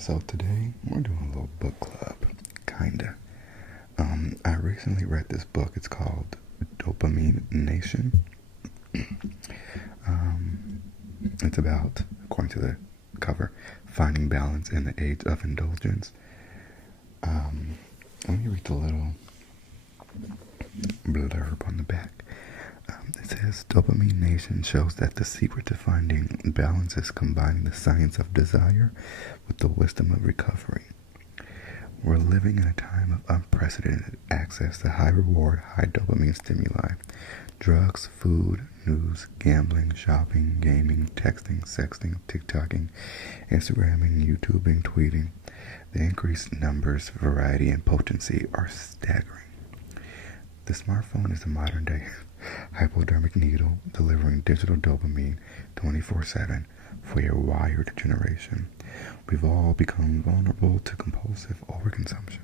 So today we're doing a little book club, kinda. I recently read this book. It's called Dopamine Nation. It's about, according to the cover, finding balance in the age of indulgence. Let me read the little blurb on the back. It says, Dopamine Nation shows that the secret to finding balance is combining the science of desire with the wisdom of recovery. We're living in a time of unprecedented access to high reward, high dopamine stimuli. Drugs, food, news, gambling, shopping, gaming, texting, sexting, TikToking, Instagramming, YouTubing, tweeting. The increased numbers, variety, and potency are staggering. The smartphone is the modern day hypodermic needle delivering digital dopamine 24/7 for your wired generation. We've all become vulnerable to compulsive overconsumption.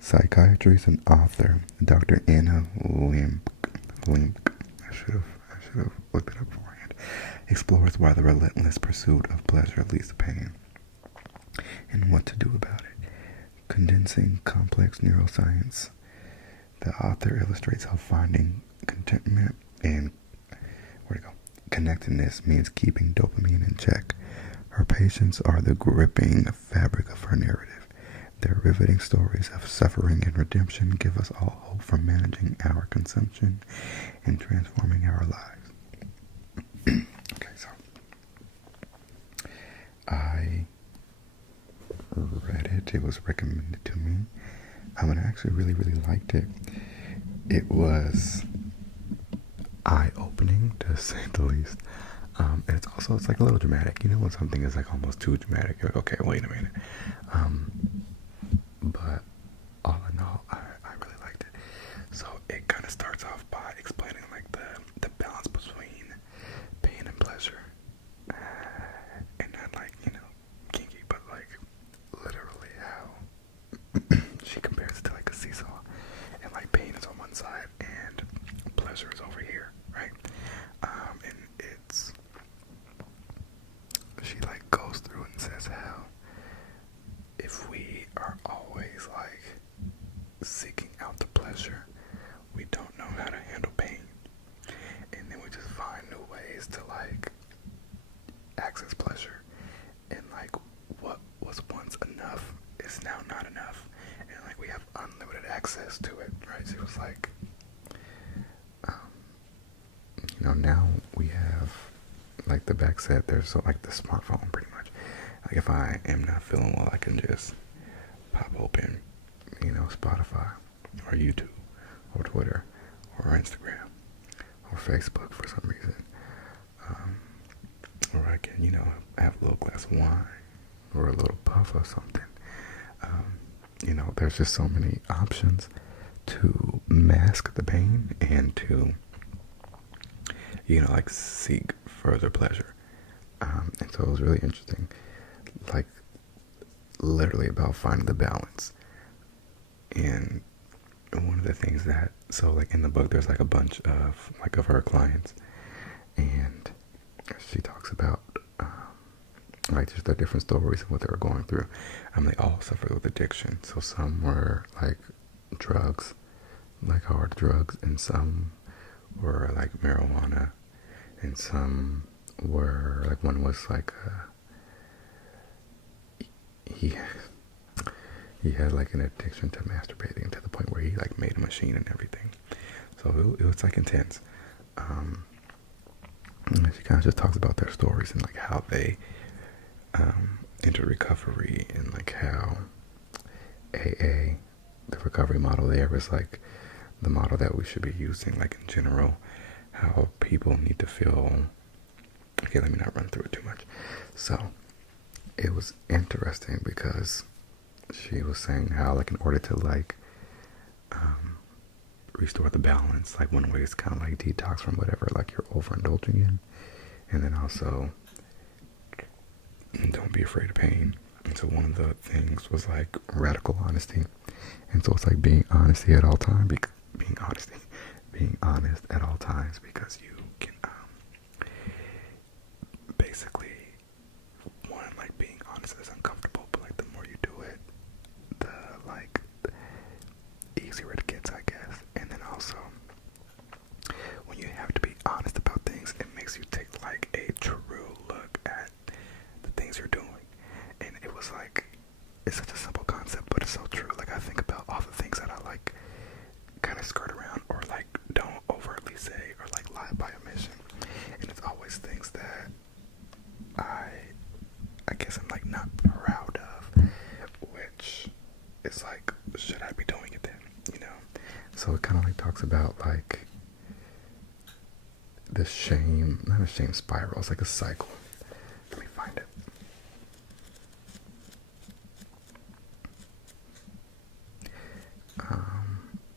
Psychiatrist and author Dr. Anna Lembke, I should have looked it up beforehand, explores why the relentless pursuit of pleasure leads to pain and what to do about it. Condensing complex neuroscience, the author illustrates how finding contentment and connectedness means keeping dopamine in check. Her patients are the gripping fabric of her narrative. Their riveting stories of suffering and redemption give us all hope for managing our consumption and transforming our lives. Okay, so I read it. It was recommended to me. And I actually really, really liked it. It was eye-opening, to say the least. And it's like a little dramatic. You know when something is like almost too dramatic, you're like, okay, wait a minute. But all in all, I really liked it. So it kind of starts off by explaining like the balance between pain and pleasure. And not like, kinky, but like literally how she compares it to like a seesaw. And like pain is on one side and pleasure is over here, right? And she like goes through and says how if we are always like seeking out the pleasure, we don't know how to handle pain. And then we just find new ways to like access pleasure. And like what was once enough is now not enough. And like we have unlimited access to it, right? She was like, now we have like the back set, there's like the smartphone pretty much. Like if I am not feeling well, I can just pop open, Spotify or YouTube or Twitter or Instagram or Facebook for some reason. Or I can, have a little glass of wine or a little puff or something. There's just so many options to mask the pain and to, like seek further pleasure. And so it was really interesting, like literally about finding the balance. And one of the things so like in the book, there's like a bunch of like of her clients, and she talks about like just their different stories and what they were going through. They all suffered with addiction. So some were like drugs, like hard drugs, and some were like marijuana, and some were like one was like he had like an addiction to masturbating to the point where he like made a machine and everything. So it was like intense. And she kind of just talks about their stories and like how they entered recovery, and like how AA, the recovery model there, is like the model that we should be using, like in general, how people need to feel. Okay, let me not run through it too much. So it was interesting because she was saying how like in order to like restore the balance, like one way is kind of like detox from whatever like you're overindulging in, and then also don't be afraid of pain. And so one of the things was like radical honesty, and so it's like being honesty at all time, being honest at all times, because you can basically, one, like being you have to be honest about things, it makes you take like a true look at the things you're doing. And it was like, it's such a simple concept, but it's so true. Like I think about all the things that I like kind of skirt around or like don't overtly say or like lie by omission. And it's always things that I guess I'm like not proud of, which is like, should I be doing it then? You know? So it kind of like talks about like the shame, not a shame spiral, it's like a cycle. Let me find it.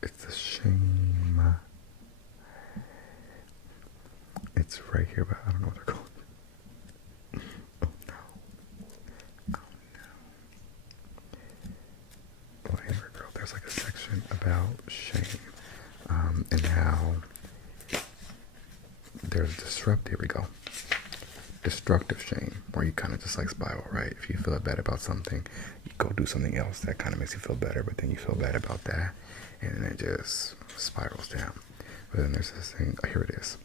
It's a shame. It's right here, but I don't know what they're called. Oh no. Oh no. Well, anyway, girl, there's like a section about shame. And how there's here we go. Destructive shame, where you kind of just like spiral, right? If you feel bad about something, you go do something else that kind of makes you feel better, but then you feel bad about that, and then it just spirals down. But then there's this thing, here it is.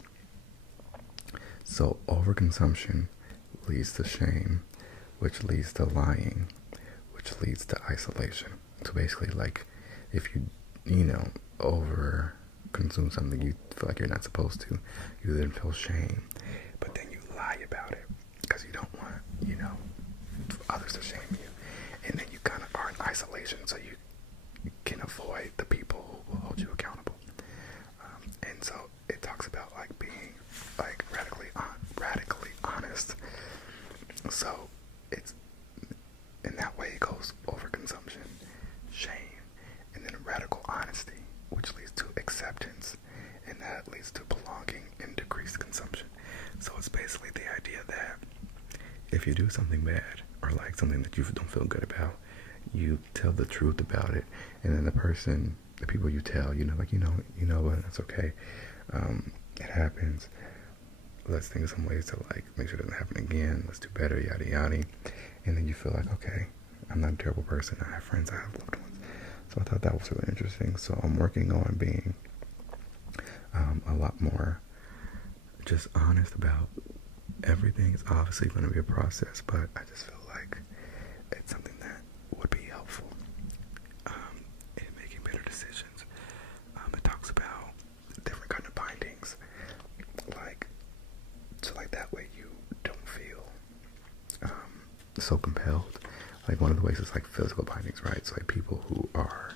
So overconsumption leads to shame, which leads to lying, which leads to isolation. So basically, like, if you over consume something you feel like you're not supposed to, you then feel shame, but then you lie about it because you don't want others to shame you, and then you kind of are in isolation, so you can avoid the people who will hold you accountable. And so it talks about like being like radically honest. So it's in that way it goes overconsumption, shame, and then radical honesty, which leads to acceptance, and that leads to belonging and decreased consumption. So it's basically the idea that if you do something bad or like something that you don't feel good about, you tell the truth about it, and then the people you tell, what, that's okay. It happens. Let's think of some ways to like make sure it doesn't happen again. Let's do better, yada yada. And then you feel like, okay, I'm not a terrible person. I have friends, I have loved ones. So I thought that was really interesting. So I'm working on being a lot more just honest about everything. It's obviously going to be a process, but I just feel like it's something that would be helpful in making better decisions. It talks about different kind of bindings, like that way you don't feel so compelled. Like one of the ways is like physical bindings, right? So like people who are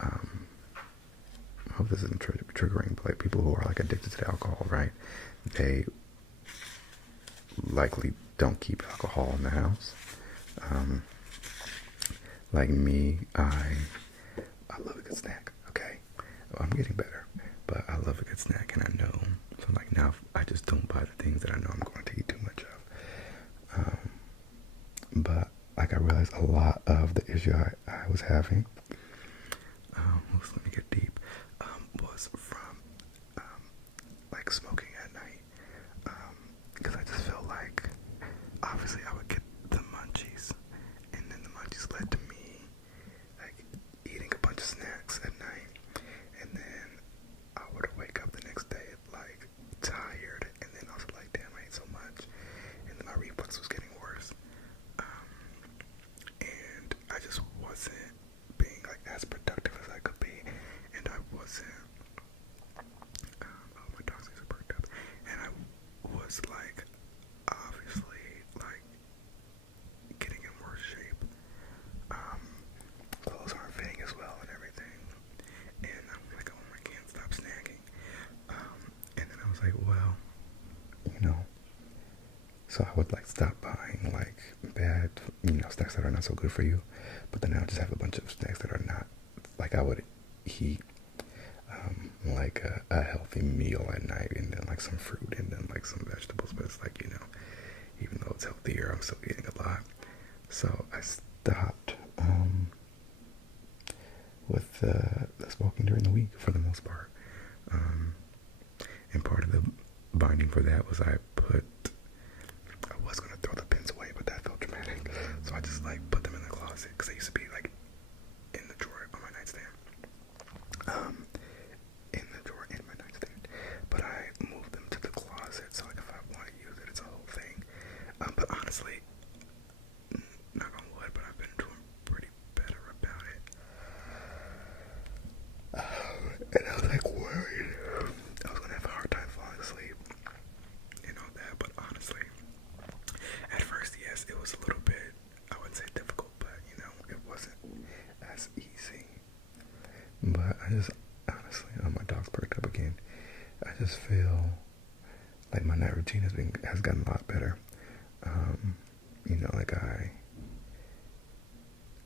I hope this isn't triggering, but like people who are like addicted to alcohol, right? They likely don't keep alcohol in the house. Like me, I love a good snack, okay? Well, I'm getting better, but I love a good snack, and I know, so like now I just don't buy the things that I know I'm going to eat too much of. But like I realized a lot of the issue I was having, let me get deep, was from like smoking at night, because I just felt like obviously I would get the munchies, and then the munchies led to me like eating a bunch of snacks at night, and then I would wake up the next day like tired, and then I was like, damn, I ate so much, and then my reflux was getting worse, and I just wasn't being like as productive as I could be, and I wasn't my dog's are perked up, and I was like obviously like getting in worse shape. Clothes aren't fitting as well and everything, and I'm like, oh, I can't stop snacking. And then I was like, well, so I would like stop buying like bad, snacks that are not so good for you, but then I would just have a bunch of snacks that are not, like I would eat like a healthy meal at night, and then like some fruit, and then like some vegetables, but it's like, even though it's healthier, I'm still eating a lot. So I stopped with the smoking during the week for the most part. And part of the binding for that was I was going to throw the pins away, but that felt dramatic. So I just like put them in the closet, because they used to be like in the drawer on my nightstand. But like my night routine has gotten a lot better. Like I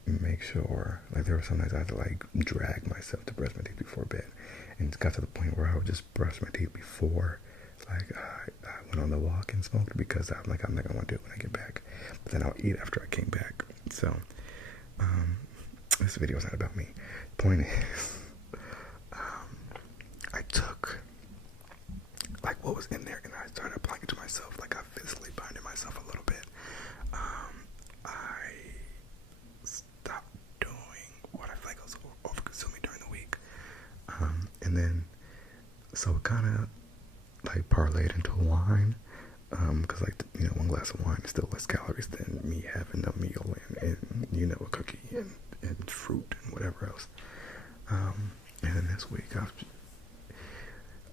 make sure, like there were some nights I had to like drag myself to brush my teeth before bed, and it got to the point where I would just brush my teeth before, like I went on the walk and smoked, because I'm not gonna want to do it when I get back. But then I'll eat after I came back. So this video is not about me. Point is, I took like what was in there and I started applying it to myself. Like I physically binded myself a little bit. I stopped doing what I feel like I was over-consuming during the week. And then, so it kind of like parlayed into wine. Because one glass of wine is still less calories than me having a meal and a cookie and fruit and whatever else. And then this week I've,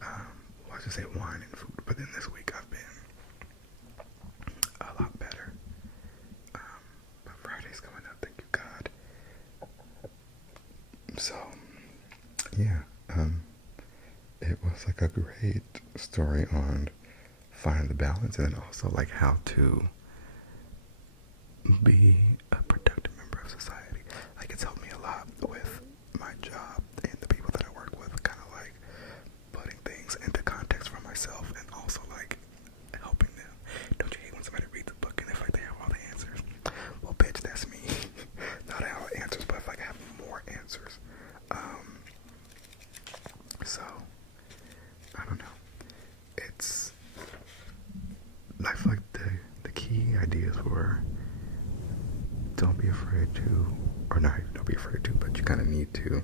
I should say wine and food, but then this week I've been a lot better. But Friday's coming up, thank you God. So, yeah, it was like a great story on finding the balance, and then also like how to be a productive member of society. Like it's helped me a lot with my job and the people that I work with, kind of like putting things into context for myself, and also like helping them. Don't you hate when somebody reads a book and they feel like they have all the answers? Well, bitch, that's me. Not all the answers, but I feel like I have more answers. So I don't know. It's, I feel like the key ideas were, don't be afraid to, or not, don't be afraid to, but you kind of need to,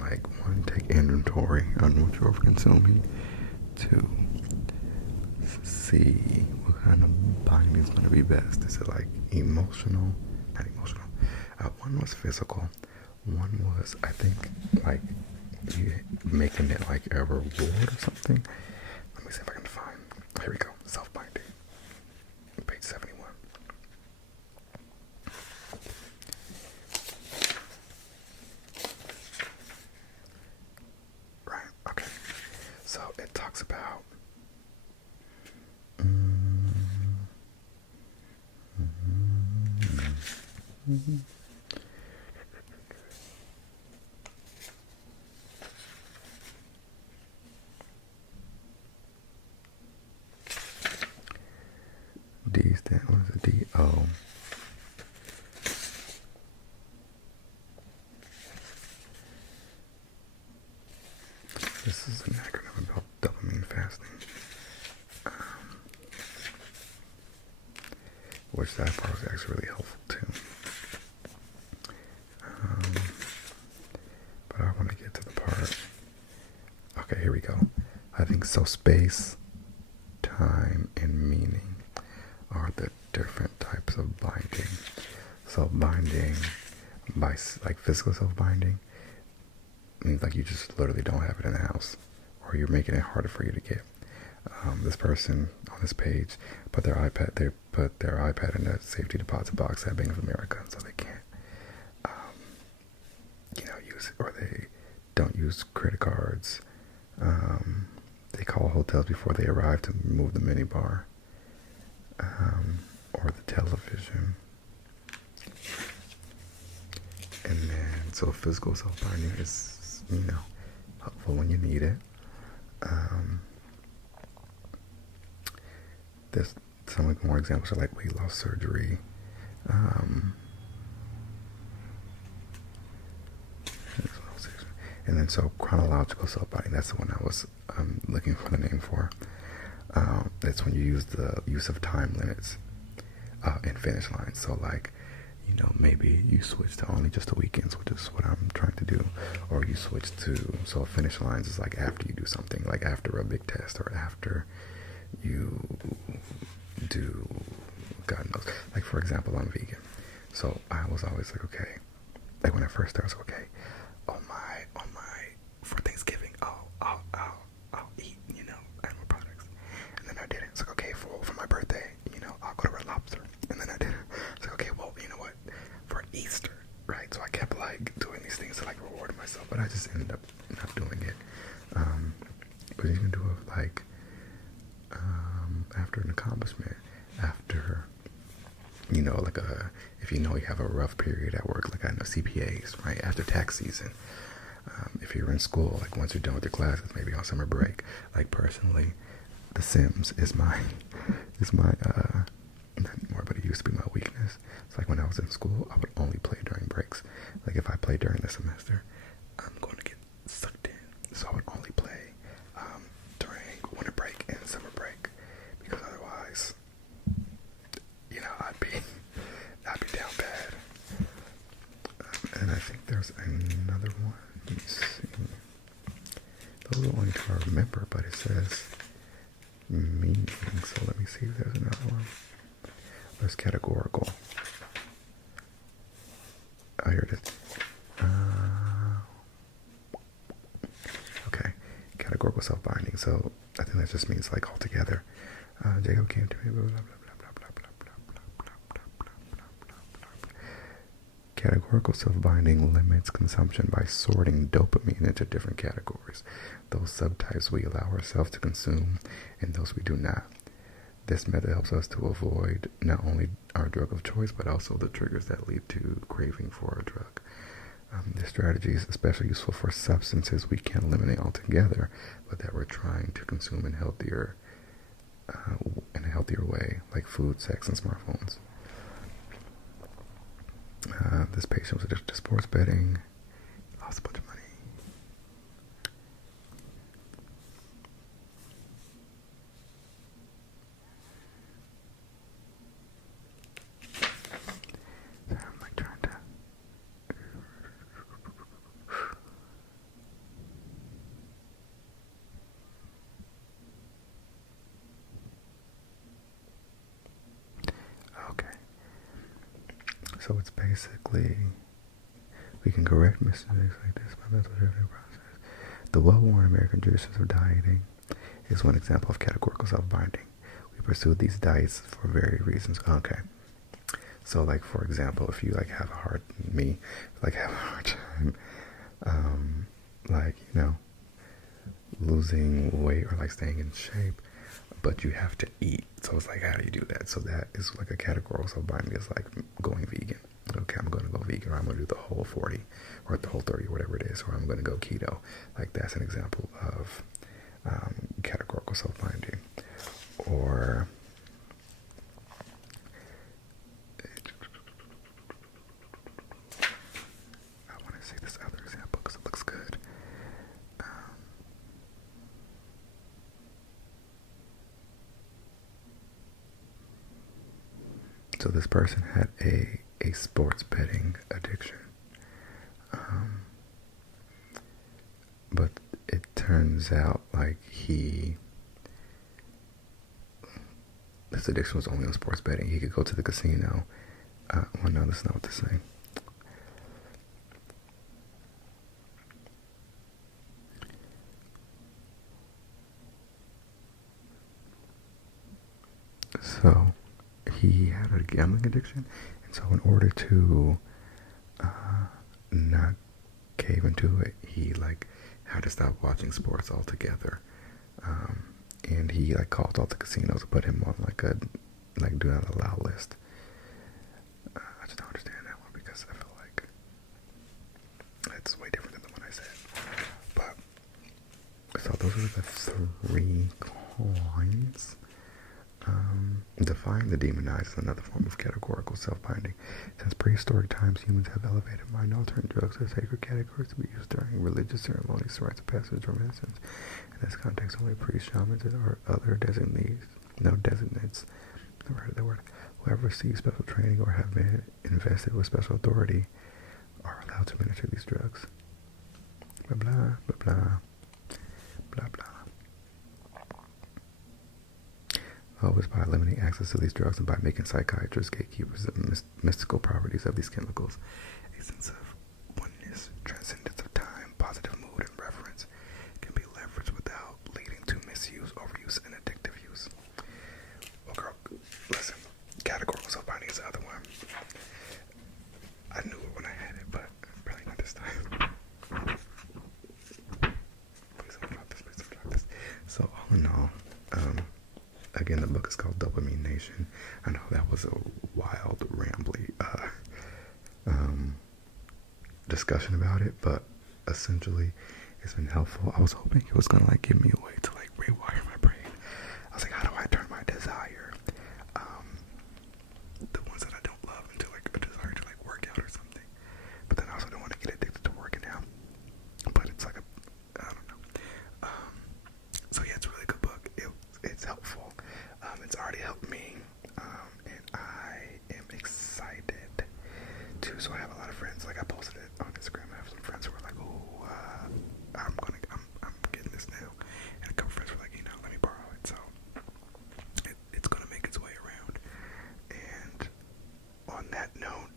like, one, take inventory on what you're over-consuming, two, see what kind of binding is going to be best. Is it like emotional, not emotional, one was physical, one was, I think, like, you making it like a reward or something. Let me see if I can find, here we go, self-binding, page 71. Right, okay, so it talks about D stand, what is it? D-O. This is an acronym about dopamine fasting. Which that part was actually really helpful too. But I want to get to the part. Okay, here we go. I think so. Space, time, and meaning are the different types of binding. Self-binding, by like physical self-binding, means like you just literally don't have it in the house, or you're making it harder for you to get. This person on this page put their iPad in a safety deposit box at Bank of America, so they can't, use it, or they don't use credit cards. They call hotels before they arrive to move the minibar, or the television. And then, so physical self-binding is, helpful when you need it. There's some more examples are like weight loss surgery. And then so chronological self-binding, that's the one I was looking for the name for. That's when you use the use of time limits and finish lines. So like, maybe you switch to only just the weekends, which is what I'm trying to do. Or you switch to, so finish lines is like after you do something, like after a big test, or after you do, God knows. Like for example, I'm vegan. So I was always like, okay, like when I first started, I was like, okay, for Thanksgiving, I'll eat, animal products. And then I did it. It's like, okay, for my birthday, I'll go to Red Lobster. And then I did it. It's like, okay, well, you know what? For Easter, right? So I kept like doing these things to like reward myself, but I just ended up not doing it. But can do it like after an accomplishment, after, like if you have a rough period at work, like I know CPAs, right? After tax season, if you're in school, like once you're done with your classes, maybe on summer break. Like personally, The Sims is my not anymore, but it used to be my weakness. It's like when I was in school, I would only play during breaks. Like if I play during the semester, I'm going to get sucked in. So I would only play during winter break and summer break, because otherwise, I'd be down bad. And I think there's another one. Let me see. Those are the only two I remember, but it says meaning. So let me see if there's another one. There's categorical. Oh, here it is. Okay. Categorical self-binding. So I think that just means like altogether. Jacob came to me, blah, blah, blah, blah, blah, blah, blah, blah, blah, blah, blah, blah. Categorical self-binding limits consumption by sorting dopamine into different categories. Those subtypes we allow ourselves to consume and those we do not. This method helps us to avoid not only our drug of choice, but also the triggers that lead to craving for a drug. This strategy is especially useful for substances we can't eliminate altogether, but that we're trying to consume in a healthier way, like food, sex, and smartphones. This patient was addicted to sports betting, lost a bunch of money. So I'm like trying to. Okay. So it's basically, we can correct mistakes like this by mental shifting process. The well-worn American traditions of dieting is one example of categorical self-binding. We pursue these diets for various reasons. Okay. So like, for example, if you have a hard time, losing weight or staying in shape, but you have to eat. So it's like, how do you do that? So that is like a categorical self-binding. It's like going vegan. Okay, I'm going to go vegan, or I'm going to do the whole 40 or the whole 30 or whatever it is, or I'm going to go keto. Like that's an example of categorical self-binding. Or I want to see this other example because it looks good. So this person had a sports betting addiction. But it turns out this addiction was only on sports betting. He could go to the casino. Well, no, that's not what they're saying. So he had a gambling addiction, and so in order to not cave into it, he had to stop watching sports altogether. And he called all the casinos to put him on a do not allow list. I just don't understand that one because I feel like it's way different than the one I said. But so those are the 3 coins. Defying the demonized is another form of categorical self-binding. Since prehistoric times, humans have elevated mind-altering drugs as sacred categories to be used during religious ceremonies, rites of passage, or medicines. In this context, only priests, shamans, or other designates, never heard of that word, whoever receives special training or have been invested with special authority are allowed to administer these drugs. Blah, blah, blah, blah, blah, blah. Always by limiting access to these drugs and by making psychiatrists gatekeepers of mystical properties of these chemicals. A sense of oneness, transcendence of time, positive mood, and reverence can be leveraged without leading to misuse, overuse, and addictive use. Well, girl, listen, categorical self-binding is the other one. I knew it when I had it, but probably not this time. Please don't drop this, please don't drop this. So So all in all, again, the book is called Dopamine Nation. I know that was a wild, rambly discussion about it, but essentially it's been helpful. I was hoping it was gonna like give me a way to like rewire my brain. I was like, how do I turn my desire, the ones that I don't love, into like a desire to like work out or something? But then I also don't want to get addicted to working out. But it's like I don't know. So yeah, it's a really good book. It's helpful. It's already helped me, and I am excited too. So I have a lot of friends. Like I posted it on Instagram. I have some friends who are like, "Oh, I'm getting this now," and a couple friends were like, "Let me borrow it." So it's gonna make its way around. And on that note,